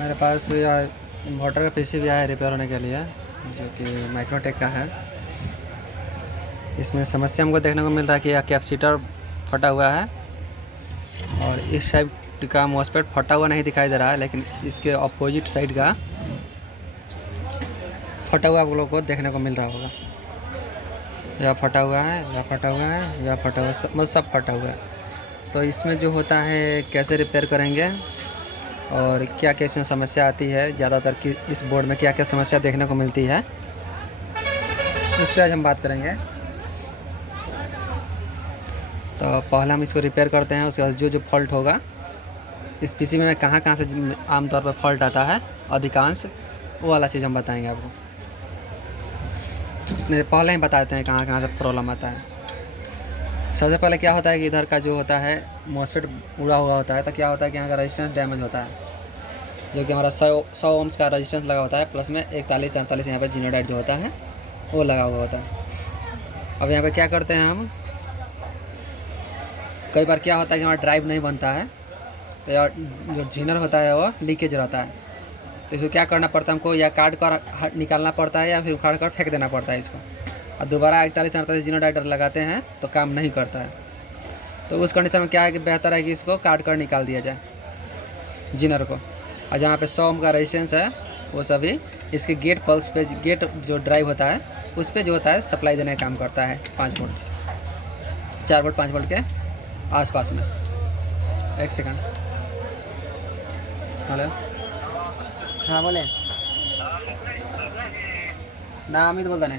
मेरे पास इन्वर्टर का पीसी भी आया है रिपेयर होने के लिए, जो कि माइक्रोटेक का है। इसमें समस्या हमको देखने को मिल रहा है कि यह कैपेसिटर फटा हुआ है और इस साइड का मॉसफेट फटा हुआ नहीं दिखाई दे रहा है, लेकिन इसके अपोजिट साइड का फटा हुआ आप लोगों को देखने को मिल रहा होगा। यह फटा हुआ है, यह फटा हुआ है, यह फटा हुआ, सब फटा हुआ है। तो इसमें जो होता है कैसे रिपेयर करेंगे और क्या क्या इसमें समस्या आती है, ज़्यादातर कि इस बोर्ड में क्या क्या समस्या देखने को मिलती है, उस पर आज हम बात करेंगे। तो पहले हम इसको रिपेयर करते हैं, उसके बाद जो जो फॉल्ट होगा इस पीसी में कहाँ कहाँ से आमतौर पर फॉल्ट आता है अधिकांश, वो वाला चीज़ हम बताएंगे आपको। पहले ही बता देते हैं कहाँ कहाँ से प्रॉब्लम आता है। सबसे पहले क्या होता है कि इधर का जो होता है मॉसफेट उड़ा हुआ होता है, तो क्या होता है कि यहाँ का रजिस्टेंस डैमेज होता है, जो कि हमारा 100 ओम्स का रजिस्टेंस लगा होता है, प्लस में 41-48 यहाँ पे जीनोडाइट जो होता है वो लगा हुआ होता है। अब यहाँ पे क्या करते हैं हम, कई बार क्या होता है कि हमारा ड्राइव नहीं बनता है, तो यार जो जीनर होता है वो लीकेज रहता है, तो इसको क्या करना पड़ता है हमको, या काट कर निकालना पड़ता है या फिर उखाड़ कर फेंक देना पड़ता है इसको, और दोबारा 41-48 जीनोडाइटर लगाते हैं तो काम नहीं करता है। तो उस कंडीशन में क्या है कि बेहतर है कि इसको काट कर निकाल दिया जाए जीनर को, और जहाँ पे 100 ओम का रेजिस्टेंस है वो सभी इसके गेट पल्स पे, गेट जो ड्राइव होता है उस पर जो होता है सप्लाई देने का काम करता है 5 वोल्ट, 4 वोल्ट 5 वोल्ट के आसपास में। एक सेकंड, हेलो, हाँ बोले ना, अमित बोलता नहीं।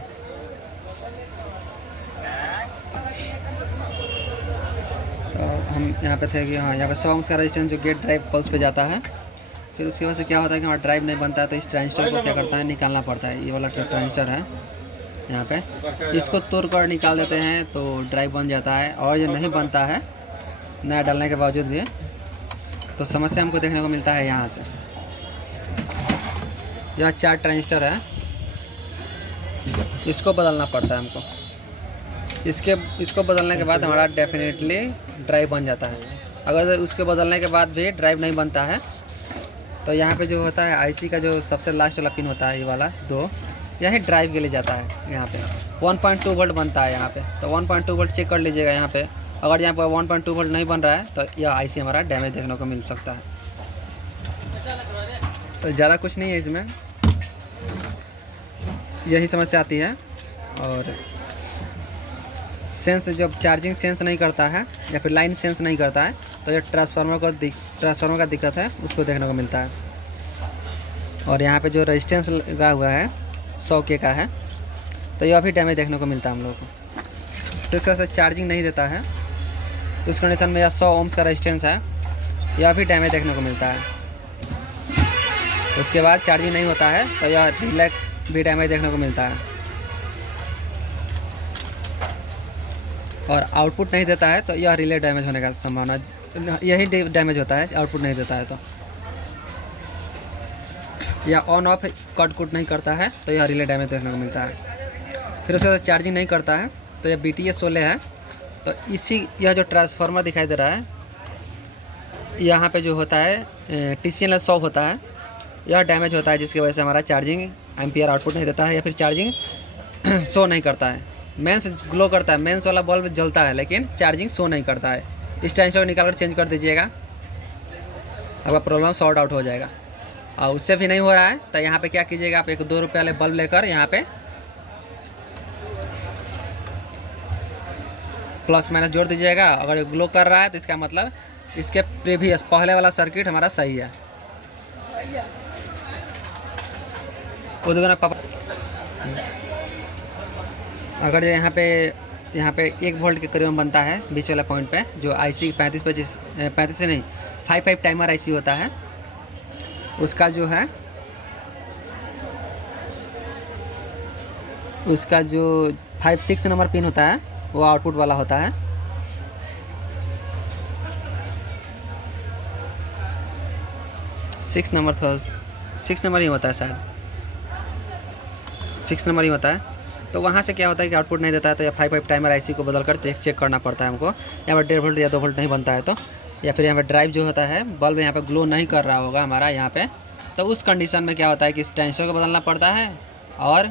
तो हम यहाँ पे थे कि हाँ, यहाँ पे 100 ओम्स का रेजिस्टेंस जो गेट ड्राइव पल्स पे जाता है, फिर उसकी वजह से क्या होता है कि हमारा ड्राइव नहीं बनता है, तो इस ट्रांजिस्टर को क्या करता है निकालना पड़ता है। ये वाला ट्रांजिस्टर है यहाँ पे, इसको तोड़ कर निकाल देते हैं तो ड्राइव बन जाता है। और ये नहीं बनता है नया डालने के बावजूद भी, तो समस्या हमको देखने को मिलता है यहाँ से। यह 4 ट्रांजिस्टर है, इसको बदलना पड़ता है हमको। इसको बदलने के बाद हमारा डेफिनेटली ड्राइव बन जाता है। अगर उसके बदलने के बाद भी ड्राइव नहीं बनता है, तो यहाँ पे जो होता है आईसी का जो सबसे लास्ट वाला पिन होता है, ये वाला 2, यही ड्राइव के लिए जाता है। यहाँ पे 1.2 वोल्ट बनता है यहाँ पे, तो 1.2 वोल्ट चेक कर लीजिएगा यहाँ पे। अगर यहाँ पर 1.2 वोल्ट नहीं बन रहा है तो यह आईसी हमारा डैमेज देखने को मिल सकता है। तो ज़्यादा कुछ नहीं है इसमें, यही समस्या आती है। और सेंस जब चार्जिंग सेंस नहीं करता है या फिर लाइन सेंस नहीं करता है, तो ये ट्रांसफार्मर का दिक्कत है, उसको देखने को मिलता है। और यहाँ पे जो रेजिस्टेंस लगा हुआ है 100K का है, तो यह भी डैमेज देखने को मिलता है हम लोग को। तो इस वजह से चार्जिंग नहीं देता है, तो इस कंडीशन में यह 100 ओम्स का रेजिस्टेंस है, यह भी डैमेज देखने को मिलता है। उसके बाद चार्जिंग नहीं होता है, तो यह रिले भी डैमेज देखने को मिलता है। और आउटपुट नहीं देता है, तो यह रिले डैमेज होने का संभावना, यही डैमेज होता है आउटपुट नहीं देता है तो। या ऑन ऑफ कट कुट नहीं करता है, तो यह रिले डैमेज देखने को मिलता है। फिर उसके बाद चार्जिंग नहीं करता है, तो यह BTS 16 है। तो यह जो ट्रांसफार्मर दिखाई दे रहा है, यहाँ पे जो होता है TCNL 100 होता है, यह डैमेज होता है, जिसकी वजह से हमारा चार्जिंग एम्पियर आउटपुट नहीं देता है, या फिर चार्जिंग शो नहीं करता है। मेंस ग्लो करता है, मेंस वाला बल्ब जलता है, लेकिन चार्जिंग शो नहीं करता है। इस ट्रांजिस्टर को निकाल कर चेंज कर दीजिएगा, आपका प्रॉब्लम सॉर्ट आउट हो जाएगा। और उससे भी नहीं हो रहा है, तो यहाँ पे क्या कीजिएगा, आप एक 2 रुपये वाले बल्ब लेकर यहाँ पे प्लस माइनस जोड़ दीजिएगा। अगर ये ग्लो कर रहा है तो इसका मतलब इसके प्रीवियस पहले वाला सर्किट हमारा सही है। वो देखो ना पापा, अगर यहाँ पे 1 वोल्ट के करीब बनता है बीच वाला पॉइंट पे, जो आईसी 35 से नहीं 55 टाइमर आईसी होता है, उसका जो है उसका जो 5-6 नंबर पिन होता है वो आउटपुट वाला होता है। 6 नंबर ही होता है, शायद 6 नंबर ही होता है। तो वहाँ से क्या होता है कि आउटपुट नहीं देता है, तो या 5 टाइमर आईसी को बदल कर चेक करना पड़ता है हमको। यहाँ पर 1.5 वोल्ट या 2 वोल्ट नहीं बनता है तो, या फिर यहाँ पे ड्राइव जो होता है बल्ब यहाँ पे ग्लो नहीं कर रहा होगा हमारा यहाँ पे, तो उस कंडीशन में क्या होता है कि इस ट्रांजिस्टर को बदलना पड़ता है, और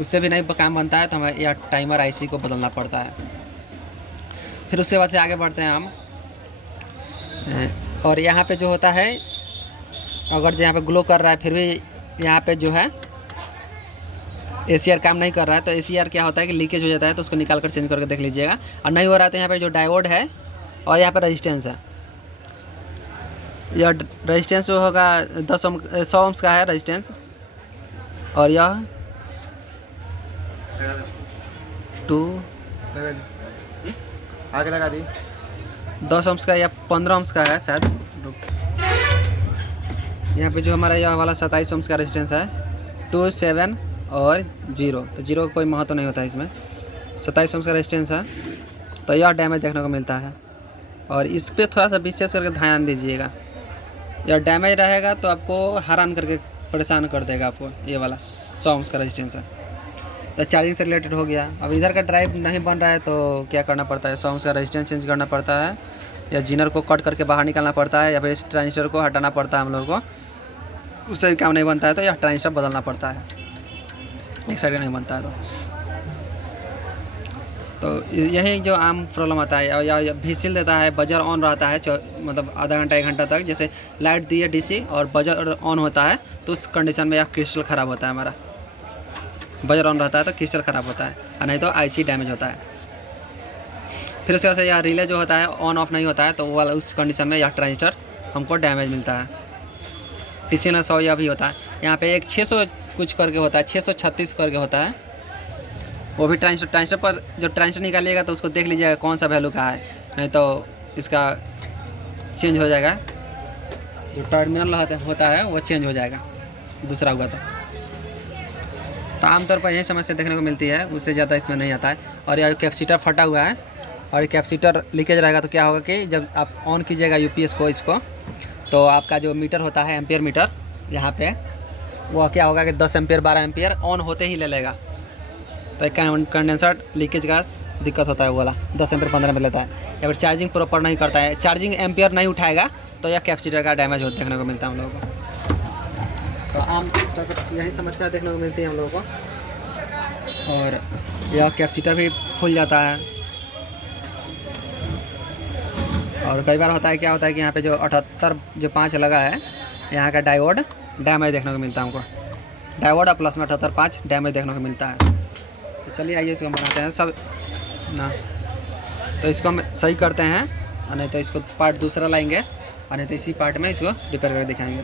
उससे भी नहीं काम बनता है तो हमें यह टाइमर आईसी को बदलना पड़ता है। फिर उसके बाद से आगे बढ़ते हैं हम। और यहाँ पे जो होता है, अगर यहाँ पे ग्लो कर रहा है फिर भी यहाँ पे जो है ACR काम नहीं कर रहा है, तो ACR क्या होता है कि लीकेज हो जाता है, तो उसको निकाल कर चेंज करके देख लीजिएगा। और नहीं हो रहा है तो यहाँ पे जो डायोड है और यहाँ पे रेजिस्टेंस है, यह रेजिस्टेंस जो होगा 100 ओम्स का है रेजिस्टेंस, और यह 2 आगे लगा दी 10 ओम्स का या 15 ओम्स का है शायद। यहाँ पे जो हमारा यह वाला 27 ओम्स का रेजिस्टेंस है, 2, 7 और 0, तो 0 का कोई महत्व नहीं होता है इसमें। 27 ओम्स का रेजिस्टेंस है, तो यह डैमेज देखने को मिलता है। और इस पर थोड़ा सा विशेष करके ध्यान दीजिएगा, यह डैमेज रहेगा तो आपको हैरान करके परेशान कर देगा आपको। ये वाला 100 ओम्स का रेजिस्टेंस है, तो चार्जिंग से रिलेटेड हो गया। अब इधर का ड्राइव नहीं बन रहा है तो क्या करना पड़ता है, 100 ओम्स का रेजिस्टेंस चेंज करना पड़ता है, या जीनर को कट करके बाहर निकालना पड़ता है, या फिर इस ट्रांजिस्टर को हटाना पड़ता है हम लोगों को। उससे भी काम नहीं बनता है तो यह ट्रांजिस्टर बदलना पड़ता है, एक साइड नहीं बनता है तो यही जो आम प्रॉब्लम आता है। या व्हीसिल देता है, बजर ऑन रहता है मतलब आधा घंटा 1 घंटा तक, जैसे लाइट दी है DC और बजर ऑन होता है तो उस कंडीशन में यह क्रिस्टल ख़राब होता है हमारा। बजर ऑन रहता है तो क्रिस्टल ख़राब होता है, और नहीं तो IC डैमेज होता है। फिर उसके बाद से यह रिले जो होता है ऑन ऑफ नहीं होता है, तो वो वाला उस कंडीशन में यह ट्रांजिस्टर हमको डैमेज मिलता है। TCL 100 यह भी होता है। यहाँ पे एक 600 कुछ करके होता है, 636 करके होता है, वो भी ट्रांजिस्टर पर जब ट्रांजिस्टर निकालिएगा तो उसको देख लीजिएगा कौन सा वैल्यू का है, नहीं तो इसका चेंज हो जाएगा। जो टर्मिनल होता है वो चेंज हो जाएगा, दूसरा हुआ तो आमतौर पर यही समस्या देखने को मिलती है, उससे ज़्यादा इसमें नहीं आता है। और यह कैपेसिटर फटा हुआ है और कैपेसिटर लीकेज रहेगा तो क्या होगा कि जब आप ऑन कीजिएगा UPS को, इसको, तो आपका जो मीटर होता है एम्पियर मीटर यहाँ पे, वो क्या होगा कि 10 एम्पियर 12 एम्पियर ऑन होते ही ले लेगा, तो एक कंडेंसर लीकेज का दिक्कत होता है वो वाला, 10 एम्पियर 15 एम्पियर लेता है। या फिर चार्जिंग प्रॉपर नहीं करता है, चार्जिंग एम्पियर नहीं उठाएगा तो यह कैपेसिटर का डैमेज होता देखने को मिलता है हम लोगों को। तो आम तक यही समस्या देखने को मिलती है हम लोगों को। और यह कैपेसिटर भी फूल जाता है, और कई बार होता है क्या होता है कि यहाँ पे जो 78 जो 5 लगा है, यहाँ का डायोड डैमेज देखने को मिलता है हमको। डायोड और प्लस में 78/5 डैमेज देखने को मिलता है। तो चलिए आइए इसको हम बनाते हैं सब ना, तो इसको हम सही करते हैं, और नहीं तो इसको पार्ट दूसरा लाएंगे, और नहीं तो इसी पार्ट में इसको रिपेयर करके दिखाएंगे।